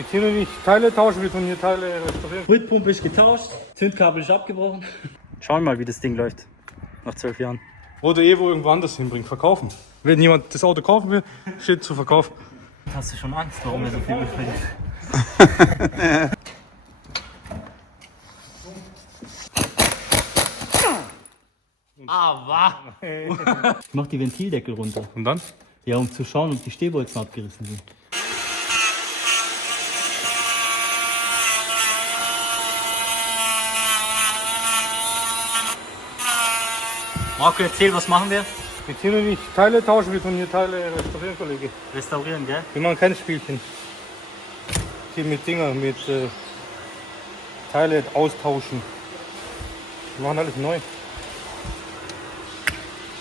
Jetzt hier noch nicht Teile tauschen, wir tun hier Teile restaurieren. Spritpumpe ist getauscht, Zündkabel ist abgebrochen. Schauen wir mal, wie das Ding läuft. Nach 12 Jahren. Oder irgendwo anders hinbringen, verkaufen. Wenn jemand das Auto kaufen will, steht zu Verkauf. Hast du schon Angst, warum er so viel befriedigt? Aber! Ich mach die Ventildeckel runter. Und dann? Ja, um zu schauen, ob die Stehbolzen abgerissen sind. Marco, erzähl, was machen wir? Jetzt hier noch nicht Teile tauschen, wir tun hier Teile restaurieren, Kollege. Restaurieren, gell? Wir machen keine Spielchen. Hier mit Dinger, mit Teile austauschen. Wir machen alles neu.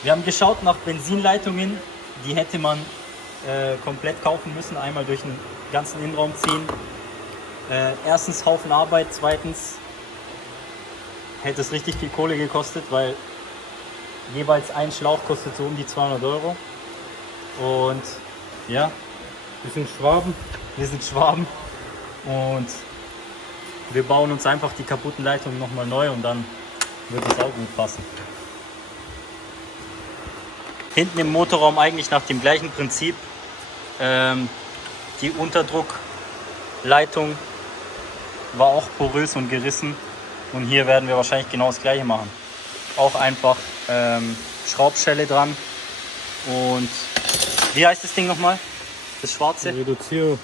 Wir haben geschaut nach Benzinleitungen, die hätte man komplett kaufen müssen, einmal durch den ganzen Innenraum ziehen. Erstens Haufen Arbeit, zweitens hätte es richtig viel Kohle gekostet, weil jeweils ein Schlauch kostet so um die 200 Euro. Und ja, Wir sind Schwaben. wir sind Schwaben und wir bauen uns einfach die kaputten Leitungen nochmal neu und dann wird es auch gut passen. Hinten im Motorraum eigentlich nach dem gleichen Prinzip. Die Unterdruckleitung war auch porös und gerissen und hier werden wir wahrscheinlich genau das gleiche machen. Auch einfach Schraubschelle dran und wie heißt das Ding nochmal? Das schwarze? Reduziermuffe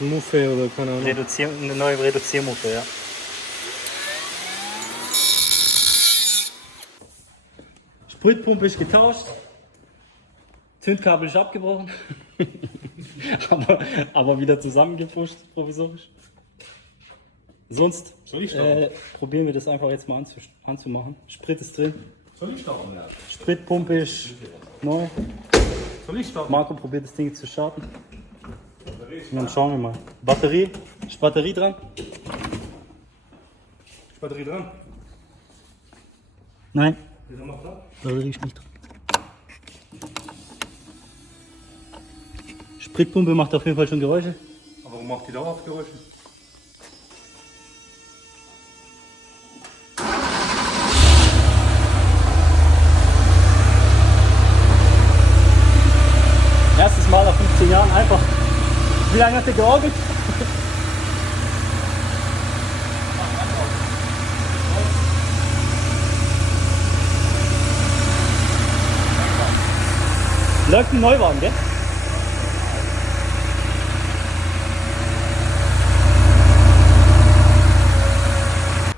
oder keine Ahnung. Eine neue Reduziermuffe, ja. Spritpumpe ist getauscht, Zündkabel ist abgebrochen, aber wieder zusammengepusht, provisorisch. Sonst Soll ich starten? probieren wir das einfach jetzt mal anzumachen. Sprit ist drin, Soll ich starten? Ja. Spritpumpe ist neu. Soll ich starten? Marco probiert das Ding zu starten. Und dann schauen wir mal. Batterie, ist Batterie dran? Ist Batterie dran? Nein, Wieso macht das? Batterie ist nicht dran. Spritpumpe macht auf jeden Fall schon Geräusche. Aber warum macht die dauerhaft Geräusche? Erstes Mal nach 15 Jahren einfach. Wie lange hat der georgelt? Läuft ein Neuwagen, gell?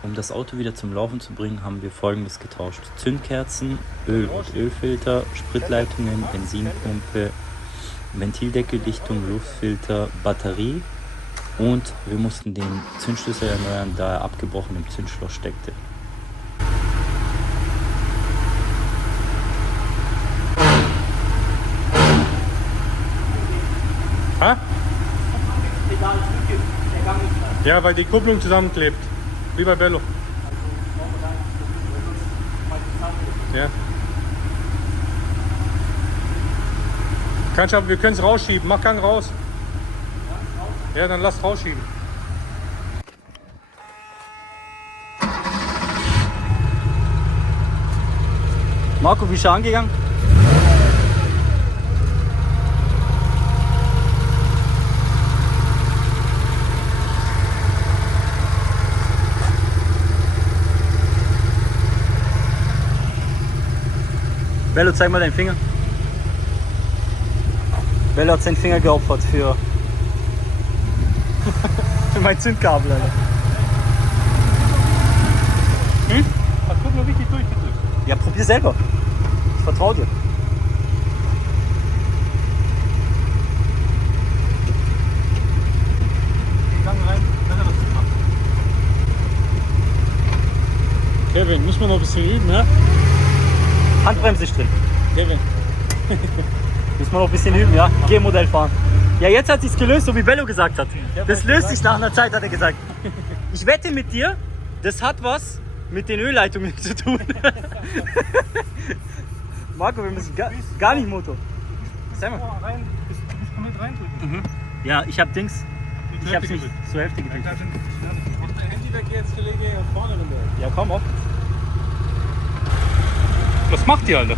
Um das Auto wieder zum Laufen zu bringen, haben wir Folgendes getauscht: Zündkerzen, Öl- und Ölfilter, Spritleitungen, Benzinpumpe, Ventildeckeldichtung, Luftfilter, Batterie und wir mussten den Zündschlüssel erneuern, da er abgebrochen im Zündschloss steckte. Ha? Ja, weil die Kupplung zusammenklebt. Wie bei Bello. Ja. Kannst aber, wir können es rausschieben. Mach Gang raus. Ja, dann lass rausschieben. Marco, wie ist er angegangen? Bello, zeig mal deinen Finger. Bello hat seinen Finger geopfert für mein Zündkabel, Alter. Ach, guck mal richtig durch, bitte. Ja, probier selber. Ich vertraue dir. Gang rein, dann hat er das gemacht. Kevin, müssen wir noch ein bisschen üben, ne? Handbremse ist drin. Kevin. Müssen wir noch ein bisschen üben, ja? G-Modell fahren. Ja, jetzt hat sich's gelöst, so wie Bello gesagt hat. Das löst sich nach einer Zeit, hat er gesagt. Ich wette mit dir, das hat was mit den Ölleitungen zu tun. Marco, wir müssen gar nicht Motor. Sag mal. Rein, bis komplett reindrücken. Ja, ich hab Dings. Ich hab's nicht zur Hälfte gedrückt. Mach dein Handy weg jetzt, Kollege, und vorne runter. Ja, komm auf. Was macht die, Alter?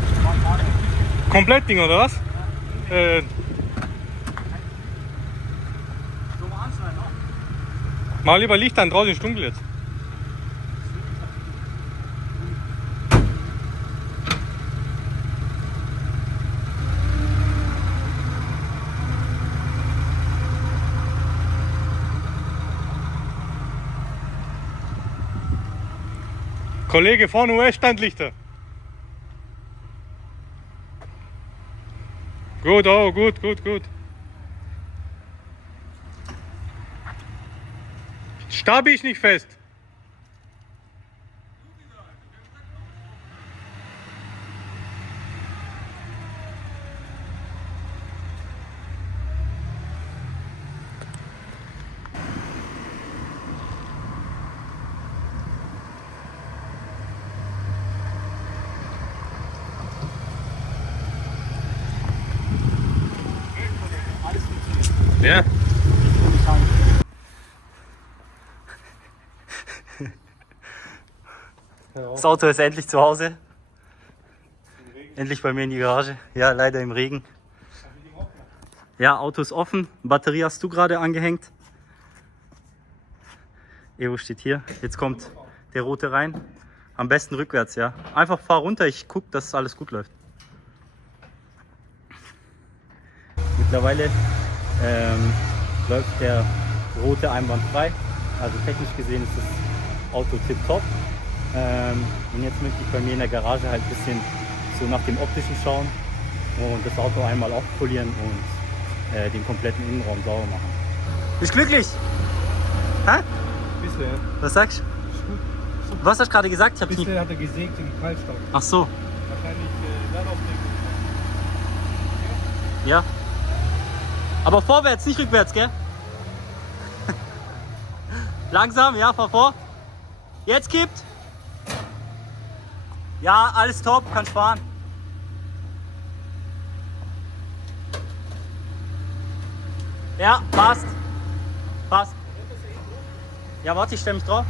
Komplett Ding, oder was? So mal anschneiden auch. Mal lieber Licht an, draußen ist dunkel jetzt. Kollege, vorne US-Standlichter. Gut, oh, gut. Stabi ist nicht fest. Alles funktioniert. Ja. Das Auto ist endlich zu Hause. Endlich bei mir in die Garage. Ja, leider im Regen. Ja, Auto ist offen. Batterie hast du gerade angehängt. Evo steht hier. Jetzt kommt der rote rein. Am besten rückwärts, ja. Einfach fahr runter. Ich gucke, dass alles gut läuft. Mittlerweile läuft der rote einwandfrei. Also technisch gesehen ist das Auto tipptopp. Und jetzt möchte ich bei mir in der Garage halt ein bisschen so nach dem Optischen schauen und das Auto einmal aufpolieren und den kompletten Innenraum sauber machen. Bist du glücklich? Hä? Bisher. Was sagst du? Was hast du gerade gesagt? Ich hab's nicht... Bisher hat er gesägt in Kaltstart. Ach so, Wahrscheinlich dann auf den. ja. Aber vorwärts, nicht rückwärts, gell? Langsam, ja, fahr vor. Jetzt kippt. Ja, alles top, kann fahren. Ja, passt. Passt. Ja, warte, ich stelle mich drauf.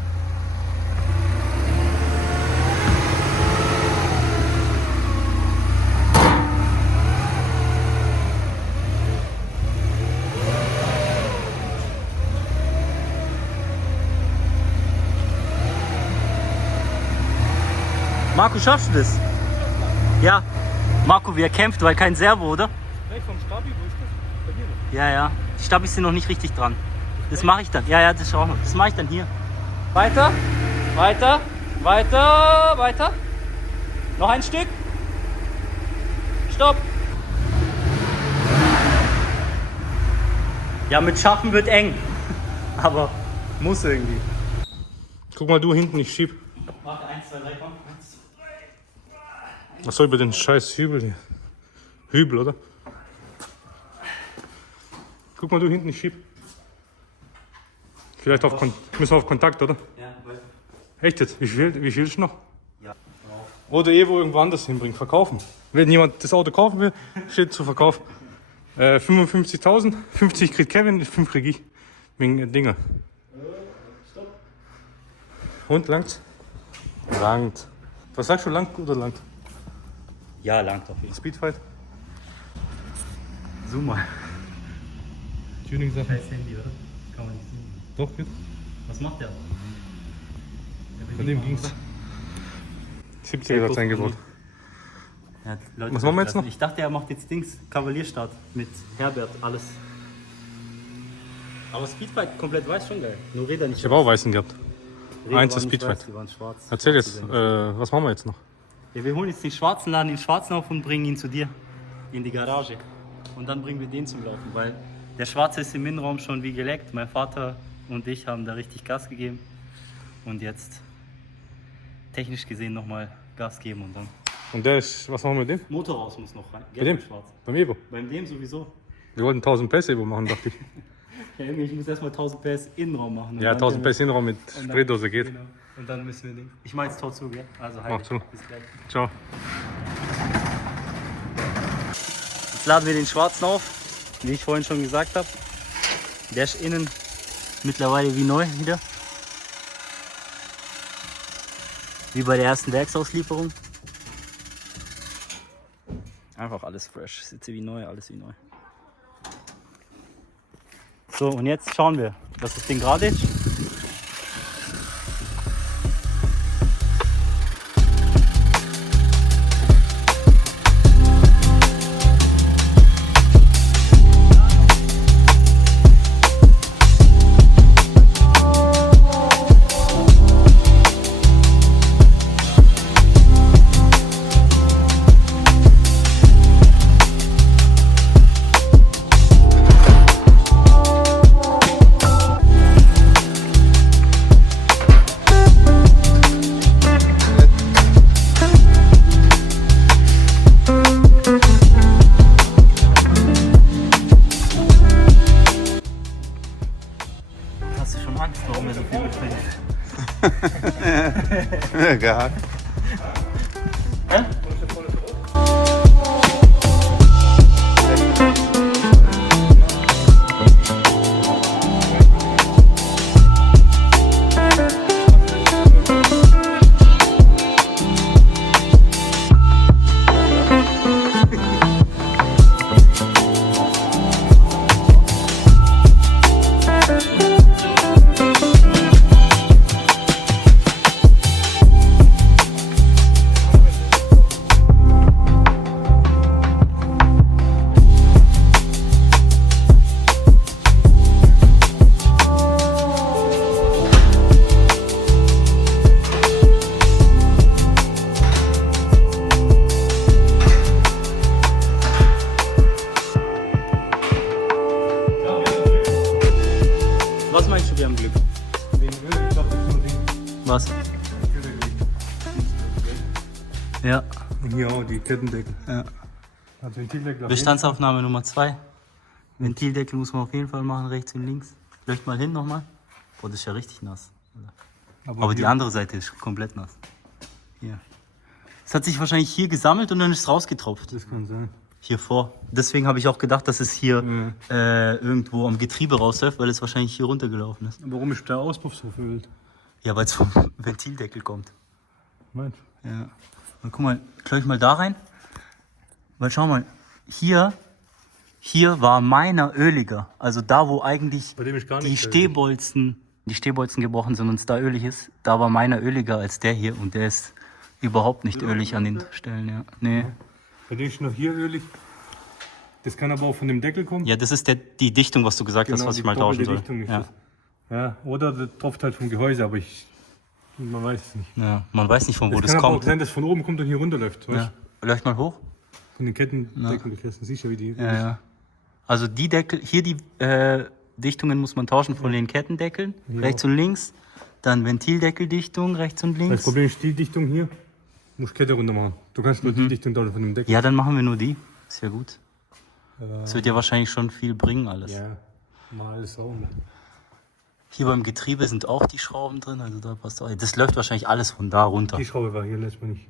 Marco, schaffst du das? Ja. Marco, wie er kämpft, weil kein Servo, oder? Gleich vom Stabi, wo ist das? Bei dir noch. Ja, ja. Die Stabis sind noch nicht richtig dran. Das mache ich dann. Ja, ja, das schauen wir. Das mache ich dann hier. Weiter, weiter, weiter, weiter. Noch ein Stück. Stopp. Ja, mit Schaffen wird eng. Aber muss irgendwie. Guck mal, du hinten, ich schieb. Warte, 1, 2, 3, komm. Was soll über den scheiß Hübel hier? Hübel, oder? Guck mal, du hinten, ich schieb. Vielleicht müssen wir auf Kontakt, oder? Ja, weil... Echt jetzt? Wie viel ist noch? Ja. Oder Evo irgendwo anders hinbringen, verkaufen. Wenn jemand das Auto kaufen will, steht zu Verkauf. 55.000, 50 kriegt Kevin, 5 krieg ich. Wegen Dinger. Stopp. Und langt? Langt. Was sagst du, langt oder langt? Ja, langt auf jeden Fall. Speedfight? Zoom mal. Tuning-Sachen? Scheiß Handy, oder? Kann man nicht sehen. Doch, geht. Was macht der? Bei dem ging's. 70er hat's eingebaut. Ja, Leute, Was machen wir jetzt noch? Ich dachte, er macht jetzt Dings, Kavalierstart mit Herbert, alles. Aber Speedbike komplett weiß schon geil. Nur Räder nicht. Ich habe auch weißen gehabt. Räder Eins waren ist nicht Speedfight. weiß, die waren schwarz. Erzähl jetzt, was machen wir jetzt noch? Ja, wir holen jetzt den schwarzen, laden den schwarzen auf und bringen ihn zu dir in die Garage. Und dann bringen wir den zum Laufen, weil der schwarze ist im Innenraum schon wie geleckt. Mein Vater und ich haben da richtig Gas gegeben. Und jetzt technisch gesehen nochmal Gas geben und dann. Und der ist, was machen wir mit dem? Motor raus muss noch rein. Bei dem? und schwarz. Beim Evo. Beim dem sowieso. Wir wollten 1000 PS Evo machen, dachte ich. Ja, irgendwie, ich muss erstmal 1000 PS Innenraum machen. und Ja, dann 1000 können PS Innenraum mit wir- und dann- Spraydose geht. Genau. Und dann müssen wir den. Ich mach jetzt Tor zu, gell? Also halt. Mach zu. Bis gleich. Ciao. Jetzt laden wir den schwarzen auf, wie ich vorhin schon gesagt habe. Der ist innen mittlerweile wie neu wieder. Wie bei der ersten Werksauslieferung. Einfach alles fresh. Sitze wie neu, alles wie neu. So, und jetzt schauen wir, dass das Ding gerade ist. Hast du schon Angst, warum er so viel mitbringt? Egal. Was meinst du, wir haben Glück? Ich dachte, das ist nur Ding. Was? Ja. Und hier auch die Kettendeckel. Ja. Also Ventildeckel. Bestandsaufnahme Nummer 2. Ventildeckel muss man auf jeden Fall machen, rechts und links. Leucht mal hin nochmal. Boah, das ist ja richtig nass. Aber die hier- andere Seite ist komplett nass. Hier. Es hat sich wahrscheinlich hier gesammelt und dann ist es rausgetropft. Das kann sein. Hier vor. Deswegen habe ich auch gedacht, dass es hier irgendwo am Getriebe rausläuft, weil es wahrscheinlich hier runtergelaufen ist. Warum ist der Auspuff so verölt? Ja, weil es vom Ventildeckel kommt. Meinst du? Ja. Und guck mal, schau ich mal da rein. Weil schau mal, hier war meiner öliger. Also da, wo eigentlich Bei dem ist gar die nichts Stehbolzen gebrochen sind und es da ölig ist, da war meiner öliger als der hier und der ist überhaupt nicht ölig an den Stellen. Ja. Nee. Bei dem ist noch hier ölig. Das kann aber auch von dem Deckel kommen. Ja, das ist die Dichtung, was du gesagt hast, was die ich mal tauschen doppelte soll. Dichtung ist Ja. das. Ja, oder das tropft halt vom Gehäuse, aber man weiß es nicht. Ja, man weiß nicht, von wo Es das kann aber auch kommt. sein, dass von oben kommt und hier runterläuft. Weißt? Ja. Leucht mal hoch. Von den Kettendeckeln gefressen. Siehst du, wie die. Ja, ja. Also die Deckel, hier die Dichtungen muss man tauschen von den Kettendeckeln, rechts und links. Dann Ventildeckeldichtung, rechts und Das links. Problem ist die Dichtung hier. Du musst Kette runter machen. Du kannst nur die Dichtung da von dem Deckel. Ja, dann machen wir nur die. Ist ja gut. Das wird ja wahrscheinlich schon viel bringen alles. Ja, mal alles sauber. Hier beim Getriebe sind auch die Schrauben drin, also da passt auch. Das läuft wahrscheinlich alles von da runter. Die Schraube war hier letztes Mal nicht.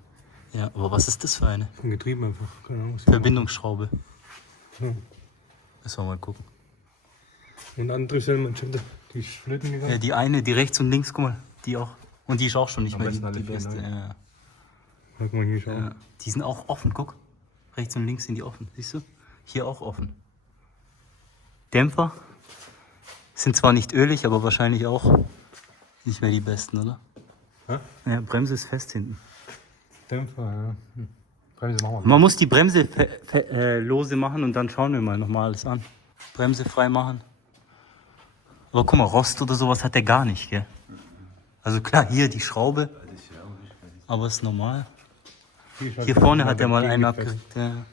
Ja, aber was ist das für eine? Vom Getriebe einfach. Keine Ahnung. Verbindungsschraube. Ja. Müssen wir mal gucken. Und andere Sellmanschette, die ist flöten gegangen. Ja, die eine, die rechts und links, guck mal, die auch. Und die ist auch schon nicht Am mehr besten die alle vier beste. neu. Ja. Guck mal hier schauen. Ja. Die sind auch offen, guck. Rechts und links sind die offen, siehst du? Hier auch offen. Dämpfer sind zwar nicht ölig, aber wahrscheinlich auch nicht mehr die besten, oder? Hä? Ja, Bremse ist fest hinten. Dämpfer, ja. Bremse machen wir. Man muss die Bremse lose machen und dann schauen wir mal nochmal alles an. Bremse frei machen. Aber guck mal, Rost oder sowas hat der gar nicht, gell? Also klar, hier die Schraube, aber ist normal. Hier vorne hat er mal einen abgekriegt. Ja.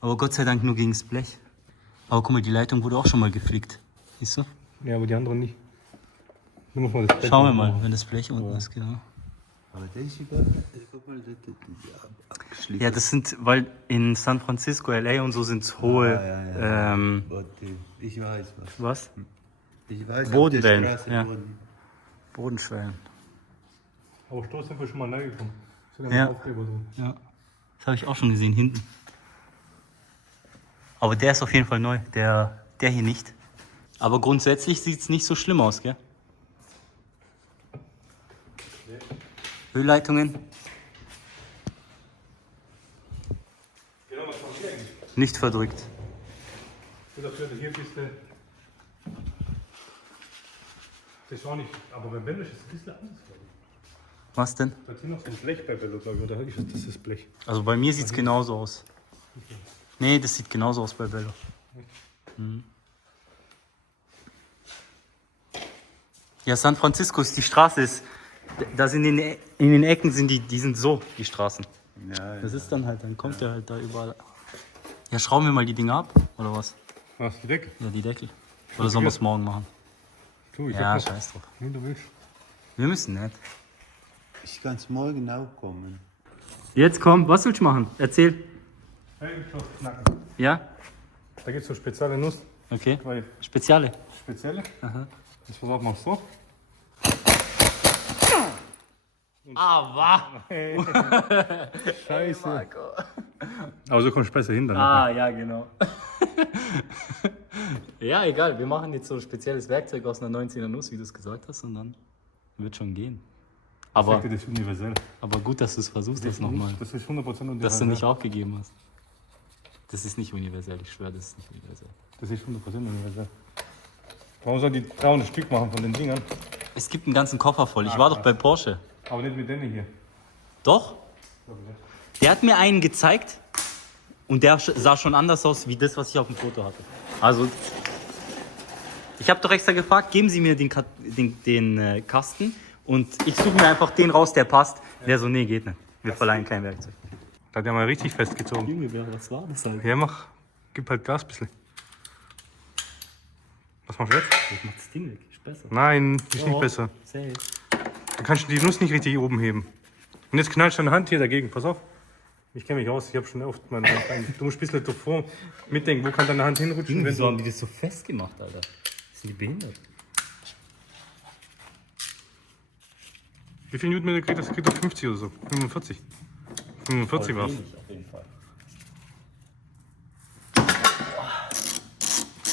Aber Gott sei Dank nur gegen das Blech. Aber guck mal, die Leitung wurde auch schon mal geflickt. Siehst du? Ja, aber die anderen nicht. Da muss man das Blech Schauen wir machen. mal, wenn das Blech unten ist, genau. Aber der ist egal. Guck mal, das abgeschliffen. Ja, das sind, weil in San Francisco, LA und so sind es hohe, Warte, ich weiß was. was? Ich weiß, Bodenwellen, auf der Straße ja. wurden- Bodenschwellen. Aber Stoßdämpfer ist schon mal neu gekommen. Sind Ja. Aufkleber drin. Ja, das habe ich auch schon gesehen, hinten. Aber der ist auf jeden Fall neu, der hier nicht. Aber grundsätzlich sieht es nicht so schlimm aus, gell? Ölleitungen. Genau, was macht ihr eigentlich? Nicht verdrückt. Hier bist du. Das ist auch nicht. Aber beim Bello ist es ein bisschen anders. Was denn? Da ist hier noch so ein Blech bei Bello, glaube ich. Oder ist das das Blech? Also bei mir sieht es genauso aus. Nee, das sieht genauso aus bei Bello. Mhm. Ja, San Francisco ist die Straße. Da sind in den Ecken sind die sind so, die Straßen. Ja, Das ist dann halt, dann kommt der halt da überall. Ja, schrauben wir mal die Dinger ab, oder was? Was, die Decke? Ja, die Deckel. Oder sollen wir es morgen machen? Du, ich Ja, hab noch. scheiß drauf. Wenn du willst. Wir müssen nicht. Ich kann es morgen auch kommen. Jetzt komm, was willst du machen? Erzähl. Helmschuss knacken. Ja? Da gibt es so spezielle Nuss. Okay. Weil Speziale. spezielle. Aha. Das versucht man so. Ah, Scheiße. Aber so kommst du besser hin dann. Ah, ja, genau. Ja, egal. Wir machen jetzt so ein spezielles Werkzeug aus einer 19er Nuss, wie du es gesagt hast, und dann wird schon gehen. Aber, Das ist universell. aber gut, dass du es versuchst, das nochmal. Das ist 100% universell. Dass du nicht aufgegeben hast. Das ist nicht universell, ich schwöre, das ist nicht universell. Das ist 100% universell. Warum soll die 300 Stück machen von den Dingern? Es gibt einen ganzen Koffer voll. Ich war doch bei Porsche. Aber nicht mit denen hier. Doch? Der hat mir einen gezeigt und der sah schon anders aus wie das, was ich auf dem Foto hatte. Also, ich habe doch extra gefragt, geben Sie mir den Kasten und ich suche mir einfach den raus, der passt. Der so, nee, geht nicht. Wir verleihen kein Werkzeug. Da hat er mal richtig festgezogen. Junge, was war das halt? Ja, gib halt Gas ein bisschen. Was machst du jetzt? Ich mach das Ding weg, ist besser. Nein, ist nicht besser. Safe. Du kannst die Nuss nicht richtig oben heben. Und jetzt knallst du deine Hand hier dagegen. Pass auf. Ich kenne mich aus, ich habe schon oft meine Hand rein. Du musst ein bisschen davor mitdenken, wo kann deine Hand hinrutschen. Wieso haben die das so festgemacht, Alter? Sind die behindert? Wie viel Newtonmeter kriegt das? Kriegt das 50 oder so? 45. 45 war es. Auf jeden Fall.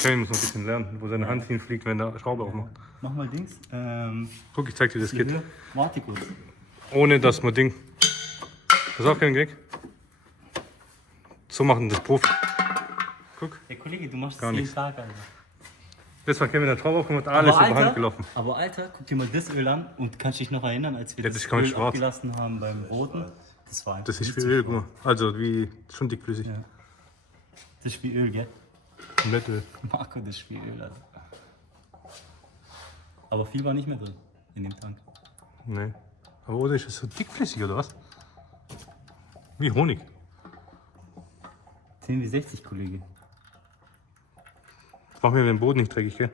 Kevin muss noch ein bisschen lernen, wo seine Hand hinfliegt, wenn der Schraube aufmacht. Mach mal Dings. Guck, ich zeig dir das geht. Warte kurz. Ohne dass man Ding. Pass auf, kein Gag. So machen das Profi. Guck. Hey Kollege, du machst Gar das jeden nichts. Tag, Alter. Jetzt war Kevin der Schraube aufgemacht, alles über Hand gelaufen. Aber Alter, guck dir mal das Öl an und kannst dich noch erinnern, als wir Ja, das das kommt Öl schwarz. abgelassen haben beim Roten? Das war einfach Das ist viel wie zu Öl, schwarz. guck mal. Also wie schon dickflüssig. Ja. Das ist wie Öl, gell? Komplett Öl. Marco, das ist wie Öl, Alter. Aber viel war nicht mehr drin in dem Tank. Nee. Aber oder ist es so dickflüssig oder was? Wie Honig. 10 wie 60, Kollege. Mach mir den Boden nicht dreckig, gell?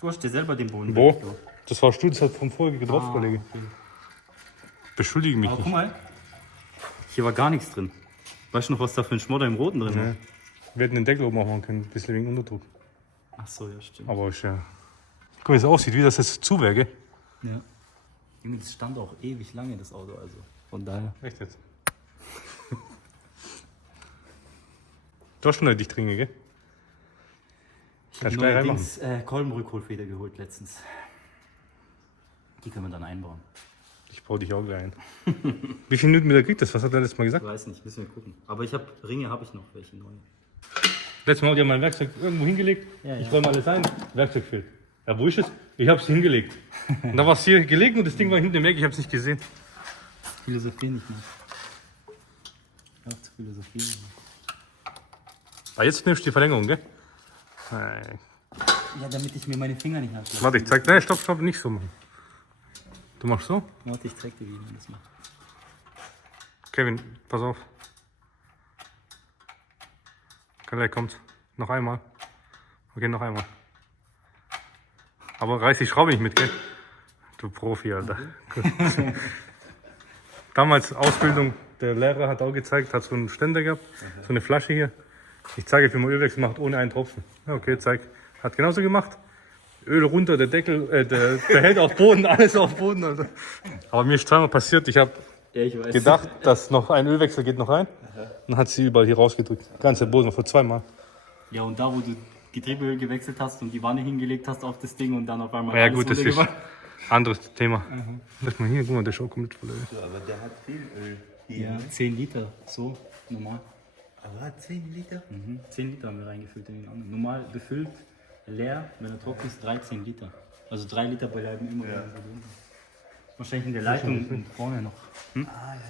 Du hast dir selber den Boden Wo? weggedrückt. Das war Stuhl, das hat vom Folge getropft, Kollege. Okay. Beschuldige mich Aber guck nicht. mal, hier war gar nichts drin. Weißt du noch, was da für ein Schmodder im Roten drin war? Ja. Wir hätten den Deckel oben auch machen können, ein bisschen wegen Unterdruck. Ach so, ja, stimmt. Aber ist ja. Guck, wie es aussieht, wie das jetzt zu wäre, gell? Ja. Junge, das stand auch ewig lange, das Auto, also. Von daher. Echt jetzt? Du hast schon eine Dichtringe, gell? Ich habe Kannst du gleich reinmachen. neuerdings Kolbenrückholfeder geholt letztens. Die können wir dann einbauen. Ich baue dich auch gleich ein. Wie viel Newtonmeter kriegt das? Was hat er letztes Mal Ich gesagt? weiß nicht, müssen wir gucken. Aber ich habe Ringe, habe ich noch welche neue. Letztes Mal hat er mein Werkzeug irgendwo hingelegt. Ja, Ich ja. räume alles ein. Werkzeug fehlt. Ja, wo ist es? Ich habe es hingelegt. Und da war es hier gelegt und das Ding war hinten im Weg. Ich habe es nicht gesehen. Philosophie nicht mehr. Ja, zu Philosophie nicht mehr. Ah, jetzt nimmst du die Verlängerung, gell? Nein. Ja, damit ich mir meine Finger nicht halte. Warte, ich zeig. Nein, stopp, nicht so machen. Du machst so? Warte, ich zeig dir, wie man das macht. Kevin, pass auf. Gleich kommt. Noch einmal. Okay, noch einmal. Aber reiß die Schraube nicht mit, gell? Du Profi, Alter. Damals Ausbildung, der Lehrer hat auch gezeigt, hat so einen Ständer gehabt, so eine Flasche hier. Ich zeige euch, wie man Ölwechsel macht, ohne einen Tropfen. Ja, okay, zeig. Hat genauso gemacht. Öl runter, der Deckel, der hält auf Boden, alles auf Boden. Alter. Aber mir ist zweimal passiert, ich habe Ja, ich weiß. gedacht, dass noch ein Ölwechsel geht noch rein. Dann hat sie überall hier rausgedrückt. Ganze Boden, vor zweimal. Ja, und da, wo du Getriebeöl gewechselt hast und die Wanne hingelegt hast auf das Ding und dann auf einmal Ja alles gut, das ist runtergefallen. anderes Thema. Lass mal hier, guck mal, der ist auch komplett voll Öl. So, aber der hat viel Öl hier. Ja, 10 Liter, so, normal. Aber hat 10 Liter? 10 Liter haben wir reingefüllt in den anderen. Normal befüllt, leer, wenn er trocken ist, 13 Liter. Also 3 Liter bleiben immer drin. Wahrscheinlich in der Leitung und vorne noch. Hm? Also,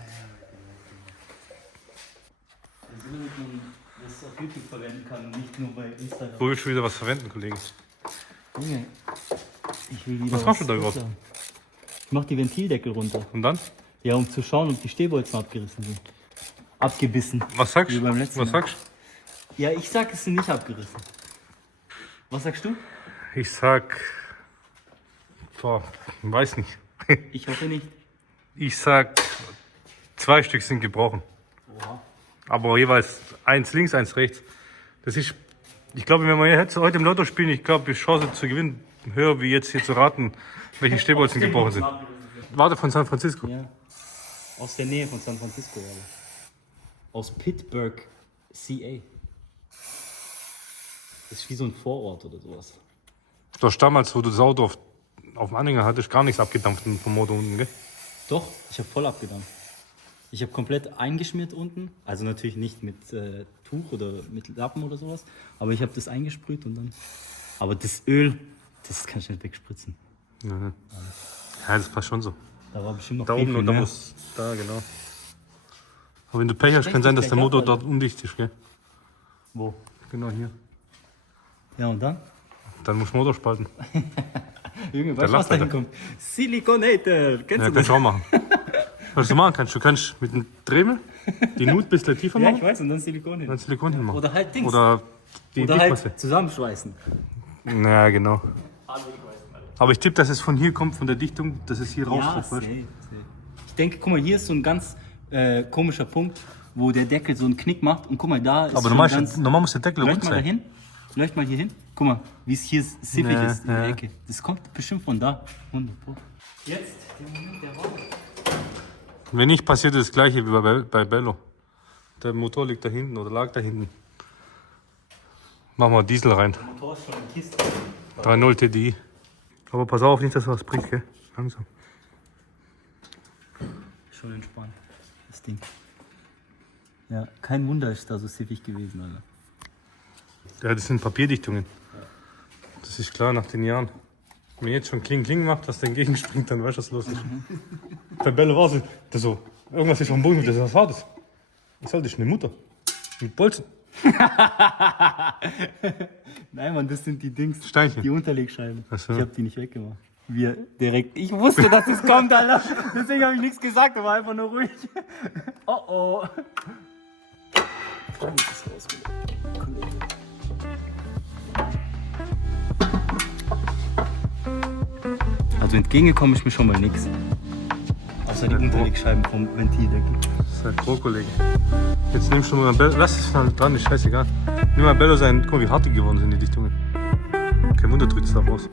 damit man das auf YouTube verwenden kann und nicht nur bei Instagram. Wo willst du wieder was verwenden, Kollege? Junge, ich will wieder Was machst du da überhaupt? runter. Ich mach die Ventildeckel runter. Und dann? Ja, um zu schauen, ob die Stehbolzen abgerissen sind. Abgebissen. Was sagst Wie du? beim letzten Was Mal. sagst Ja, ich sag, es sind nicht abgerissen. Was sagst du? du? Ich sag. Boah, weiß nicht. Ich hoffe nicht. Ich sag, 2 Stück sind gebrochen. Oha. Aber jeweils eins links, eins rechts. Das ist, ich glaube, wenn wir jetzt heute im Lotto spielen, ich glaube, die Chance zu gewinnen höher, wie jetzt hier zu raten, welche Stehbolzen gebrochen sind. Warte, von San Francisco. Ja. Aus der Nähe von San Francisco, aber. Aus Pittsburgh, CA. Das ist wie so ein Vorort oder sowas. Du hast damals, wo du das Auto auf dem Anhänger hattest, gar nichts abgedampft vom Motor unten, gell? Doch, ich habe voll abgedampft. Ich habe komplett eingeschmiert unten. Also natürlich nicht mit Tuch oder mit Lappen oder sowas. Aber ich habe das eingesprüht und dann. Aber das Öl, das kann ich nicht wegspritzen. Ja, das passt schon so. Da war bestimmt noch Da viel oben und da mehr. muss, da genau. Aber wenn du Pech hast, kann sein, dass der Motor dort undicht ist, gell? Wo? Genau hier. Ja, und dann? Dann musst du Motor spalten. Junge, weißt du, was da Lackleiter. hinkommt? Siliconator. Kennst Ja, du kannst das? du auch machen. Was du machen kannst, du kannst mit dem Dremel die Nut ein bisschen tiefer Ja, machen, ich weiß, und dann Silikon hin. dann Silikon hinmachen. Oder halt Dings. Oder die Oder Dichtmasse. halt zusammenschweißen. Ja, genau. Aber ich tippe, dass es von hier kommt, von der Dichtung, dass es hier Ja, rauskommt. weißt du? safe. Ich denke, guck mal, hier ist so ein ganz komischer Punkt, wo der Deckel so einen Knick macht. Und guck mal, da ist Aber schon normal muss der Deckel rund Leucht mal sein. dahin. Leucht mal hier hin. Guck mal, wie es hier siffig Ja, ist in der ja. Ecke. Das kommt bestimmt von da. 100%. Jetzt, der Moment der Woche. Wenn nicht, passiert das gleiche wie bei Bello. Der Motor liegt da hinten oder lag da hinten. Machen wir Diesel rein. Der Motor ist schon in Kiste. 3.0 TDI. Aber pass auf, nicht, dass du was bricht, gell? Langsam. Schon entspannt, das Ding. Ja, kein Wunder ist da so siffig gewesen, Alter. Ja, das sind Papierdichtungen. Das ist klar nach den Jahren. Wenn jetzt schon Kling macht, was dagegen springt, dann weißt du, was los ist. Bei Bello war das so. Irgendwas ist am Boden. Was war das? Ich sag, das ist eine Mutter. Mit Bolzen. Nein, Mann, das sind die Dings, Steinchen. die Unterlegscheiben. Ach so. Ich hab die nicht weggemacht. Wir direkt. Ich wusste, dass es kommt, Alter. Deswegen habe ich nichts gesagt, aber einfach nur ruhig. Oh oh. Also entgegengekommen ist mir schon mal nichts. Außer die Unterlegscheiben vom Ventildeckel. Das ist ein Pro-Kollege. Jetzt nimmst du mal Bello. Lass es mal dran, ist scheißegal. Nimm mal Bello sein. Guck mal, wie hart die geworden sind, die Dichtungen. Kein Wunder, drückt es da raus.